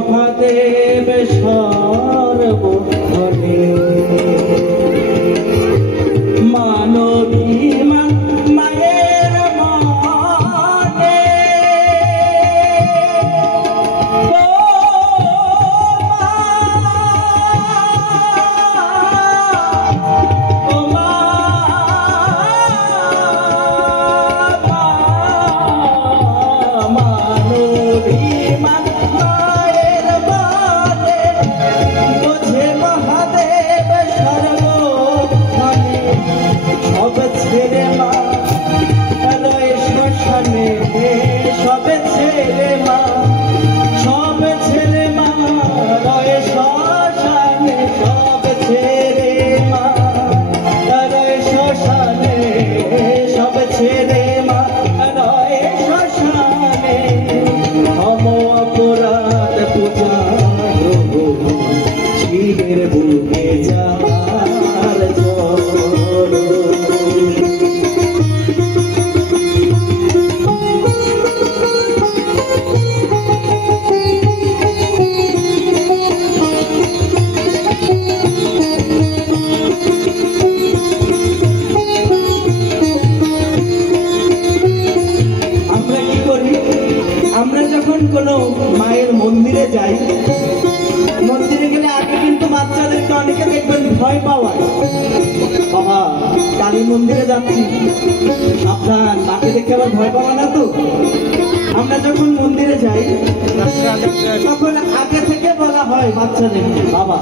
মহাদেব সর্বধনে মানবী মায়ের মনে কোনো মায়ের মন্দিরে যাই, মন্দিরে গেলে আগে কিন্তু বাচ্চাদেরকে অনেকে দেখবেন ভয় পাওয়ায়, বাবা কালী মন্দিরে যাচ্ছি সাবধান, মাকে দেখে আবার ভয় পাওয়া না তো। আমরা যখন মন্দিরে যাই তখন আগে থেকে বলা হয় বাচ্চাদেরকে, বাবা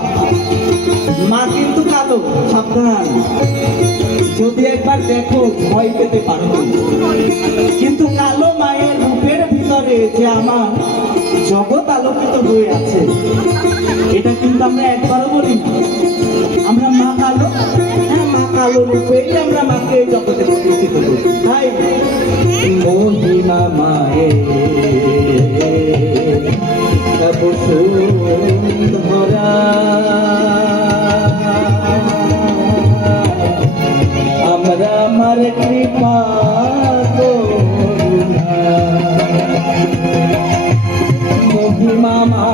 মা কিন্তু কালো, সাবধান, যদি একবার দেখো ভয় পেতে পারো। কিন্তু কালো মায়ের রূপের ভিতরে যে আমার জগৎ আলোকিত হয়ে আছে, এটা কিন্তু আমরা একবারও বলি না। আমরা মা কালো, হ্যাঁ মা কালো রূপেই আমরা মাকে জগতে প্রতিষ্ঠিত করি। তাই মহিমা মায়ের ধরা আমরা আমার কৃপা মহিমা মা